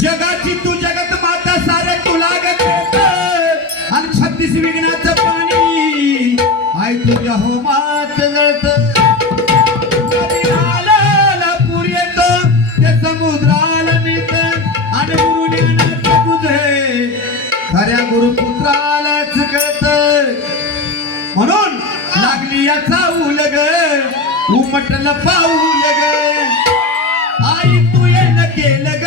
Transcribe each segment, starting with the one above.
जगाची तू जगत माता सारे तुला गत आणि 36 विघ्नाचं पाणी आई तुझ्या होमात जळत पूर येत ते समुद्राला नेत आणि गुरुज्ञानाचं तुझे खऱ्या गुरुपुत्रालाच कळत म्हणून लागली याचा उलग उमटलं पाऊल ग आई तू येणं केलं ग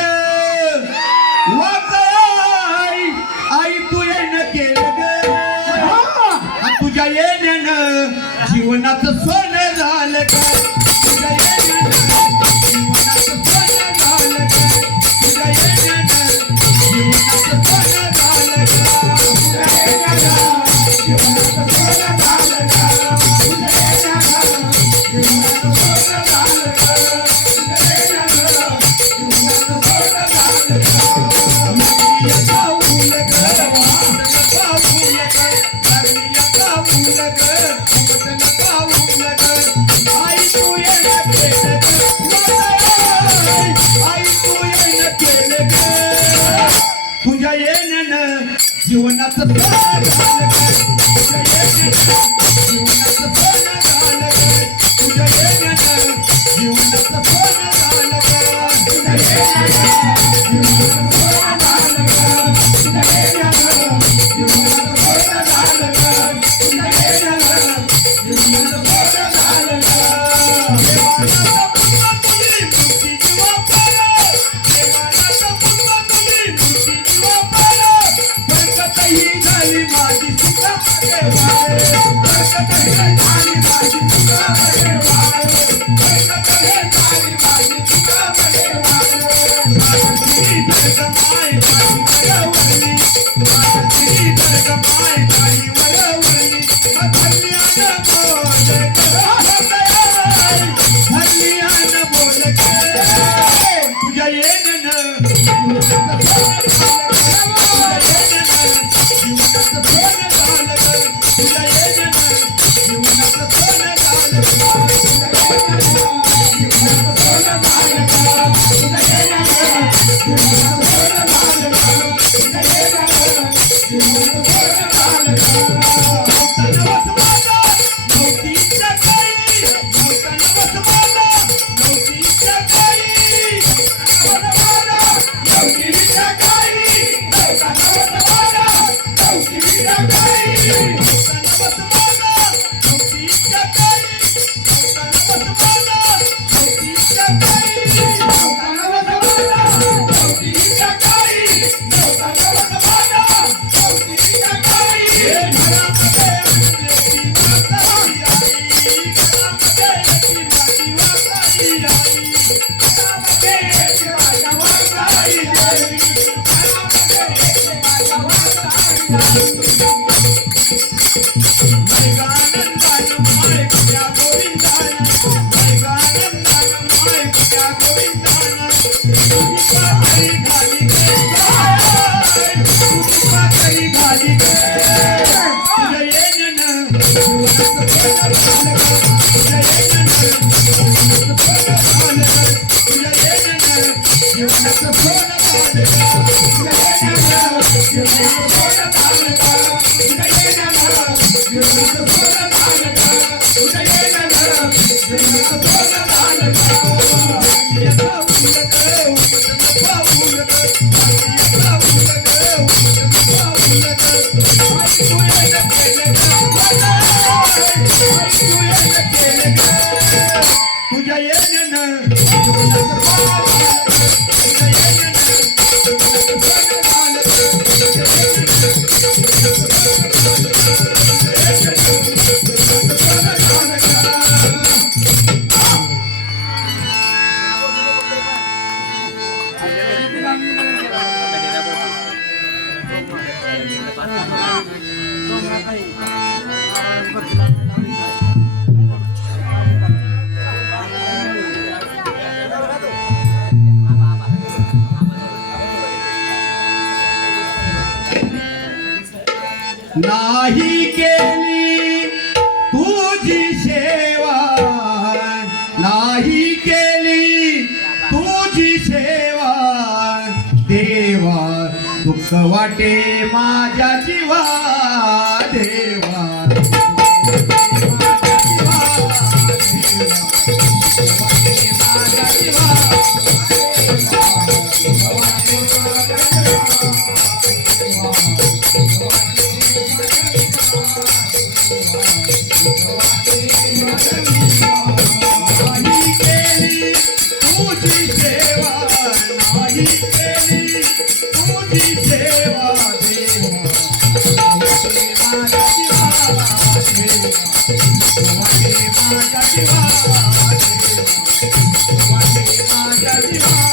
आई तू येणं केलं ग तुझ्या येण्यानं जीवनाचं सोनं झालं ग तुझ्या येण्यानं जीवनाचं सोनं झालं ग तुझ्या येण्यानं जीवनाचं सोनं झालं ग तुझ्या येण्यानं जीवनाचं सोनं झालं ग तुझ्या येण्यानं जीवनाचं सोनं झालं ग तुझ्या येण्यानं जीवनाचं सोनं झालं तुझ्या येण्यानं जीवनाचं सोनं झालं तुझ्या येण्यानं जीवनाचं सोनं झालं तुझ्या येण्यानं जीवनाचं सोनं झालं तुझ्या येण्यानं जीवनाचं सोनं झालं तुझ्या येण्यानं जीवनाचं सोनं झालं तुझ्या येण्यानं जीवनाचं सोनं झालं देवानाचा पुत्र तुझी मूर्ती जीवा पार देवानाचा पुत्र तुझी मूर्ती जीवा पार बरकतही झाली माझी सुखा देवारे बरकतही झाली माझी सुखा देवारे बरकतही झाली माझी सुखा देवारे माझी दर्गमाय माझी वरवरली माझी दर्गमाय माझी वरवरली धन्यान बोल धन्यान बोल तुझ्या येण्यानं जीवनाचं सोनं झालं तुझ्या येण्यानं जीवनाचं सोनं झालं तुझ्या येण्यानं जीवनाचं सोनं झालं तुझ्या येण्यानं जीवनाचं सोनं झालं तुझ्या येण्यानं जीवनाचं सोनं झालं नवस माझा नवतीच्या काही नवस माझा नवतीच्या काही नवस माझा नवतीच्या काही नवस माझा नवतीच्या काही नवस माझा नवतीच्या काही नवस माझा नवतीच्या काही नवस माझा नवतीच्या काही नवस माझा नवतीच्या काही घरामध्ये अंगणेची वासाई आई घरामध्ये याची माझी वासाई आई घरामध्ये याची माझ्या वासाई आई घरामध्ये याची माझ्या वासाई आई मैगानंदानं माय त्या गोविंदानं मैगानंदानं माय त्या गोविंदानं तुझी पाकळी घाली गे तुझी पाकळी घाली गे तुझ्या येण्यानं जीवनाचं सोनं झालं तुझ्या येण्यानं जीवनाचं सोनं झालं तुझ्या येण्यानं जीवनाचं सोनं झालं तुझ्या येण्यानं जीवनाचं सोनं झालं तुझ्या येण्यानं जीवनाचं सोनं झालं तुझ्या येण्यानं जीवनाचं सोनं झालं याचा उलट उमटलं पाऊल याचा उलट उमटलं पाऊल आई तू येणं केलं आई तू येणं केलं तुझ्या येण्यानं जीवनाचं सोनं झालं तुझ्या येण्यानं जीवनाचं सोनं झालं तुझ्या येण्यानं जीवनाचं सोनं झालं जीवनाचं सोनं झालं नाही केली तुझी सेवा, नाही केली तुझी सेवा देवा, दुःख वाटे माझ्या जीवा देवा, माझ्या जीवा नाही केली तुझी सेवा, नाही केली तुझी सेवा देवा, माझ्या जीवा देवा, माझ्या जीवा माझ्या जीवा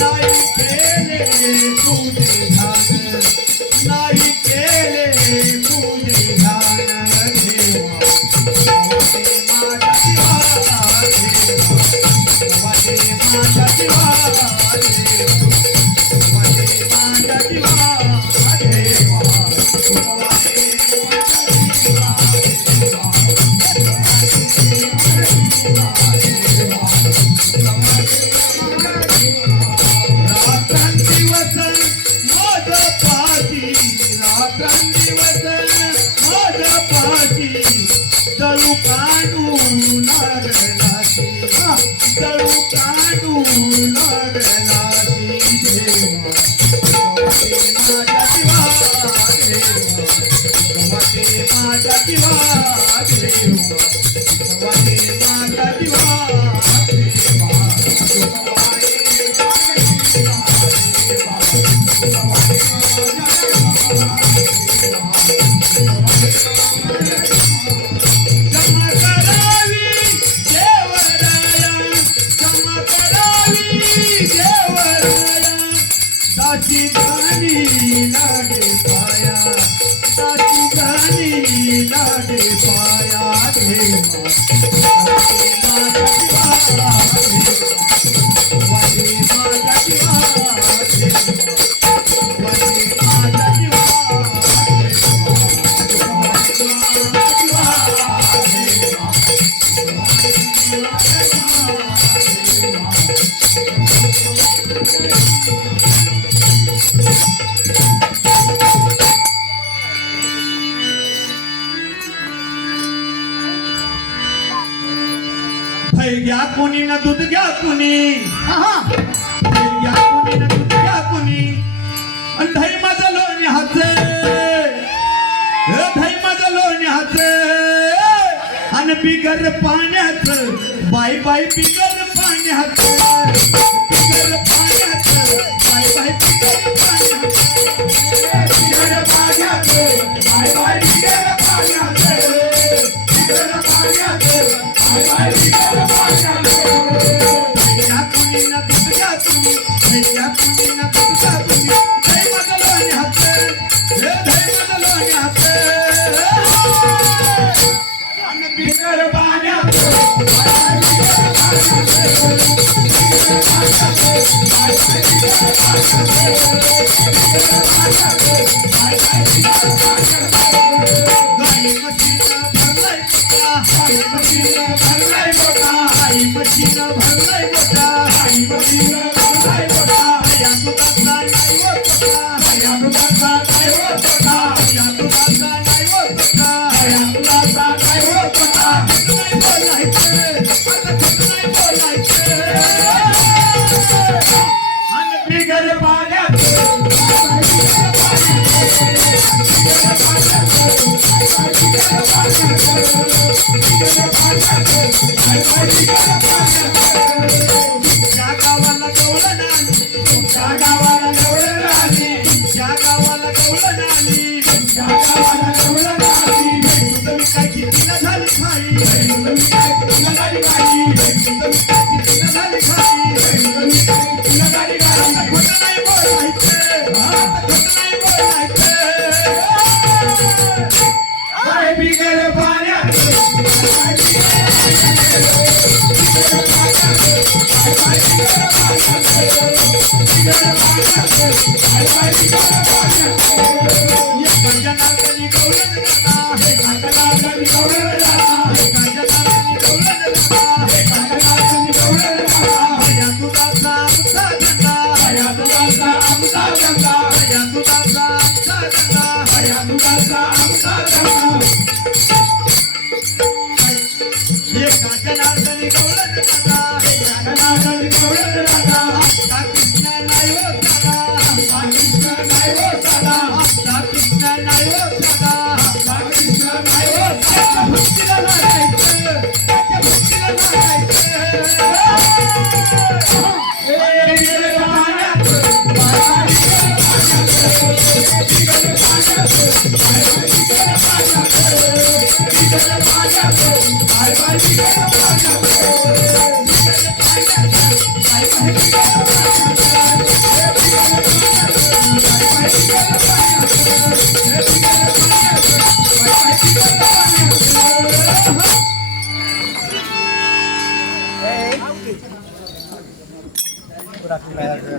नाही केले तुझे ध्यान, नाही केले तुझे ध्यान देवा, माझ्या जीवा देवा, माझ्या जीवा देवा, माझ्या जीवा देवा, रात्रंदिवस माझ पाशी, रात्रंदिवस माझ पाशी, जळू काढू लागलासी, जळू काढू लागलासी देवा, माझ्या जीवा देवा, माझ्या जीवा देवा, माझ्या जीवा क्षमा करावी देवराया, क्षमा करावी देवराया, दासी गाणी लाडे पाया, दासी गाणी लाडे पाया देवा, माझ्या जीवा देवा, माझ्या जीवा देवा, माझ्या जीवा दही घ्या कुणी ना दूध घ्या कुणी, दही घ्या कुणी ना दूध घ्या कुणी, आणि दही माझं लोणी हाचे, दही माझं लोणी हाचे, आणि बिगर पाण्याचं बाय बाय बिगर पाण्याचं, बिगर पाण्याचं बाय बाय बिगर पाण्याचं, बिगर पाण्याचं बाय बाय बिगर पाण्याचं, बिगर पाण्याचं बाय बाय बिगर पाण्याचं, दही कुणी ना दूध घ्या कुणी, दही कुणी ना दूध घ्या कुणी, दही माझं लोणी हाचे, दही माझं लोणी हाचे, आणि बिगर पाण्याचं बाय बाय बिगर पाण्याचं, बाय बाय बिगर पाण्याचं, बिगर पाण्याचं बाय बाय बिगर पाण्याचं, गाई म्हशीनं भरलाय पोटा, गाई म्हशीनं भरलाय पोटा, गाई म्हशीनं भरलाय पोटा, गाई म्हशीनं भरलाय पोटा, या दुधाचा नाही हो पोटा, या दुधाचा नाही हो पोटा, या दुधाचा नाही हो पोटा, या दुधाचा नाही हो पोटा, नाही बोलायचं, आता खत नाही बोलायचं, आणि बिगर पाण्याचं बिगर पाण्याचं, बिगर पाण्याचं बिगर पाण्याचं, बिगर पाण्याचं बिगर पाण्याचं, त्या गावाला गवळण आली, त्या गावाला गवळण आली, त्या गावाला गवळण आली, त्या गावाला गवळण आली, दूध विकायची तिला झाली खाई, दूध विकायची तिला झाली खाई, दूध विकायची तिला झाली खाई, दूध विकायची तिला झाली खाई, खोटं नाही Gracias.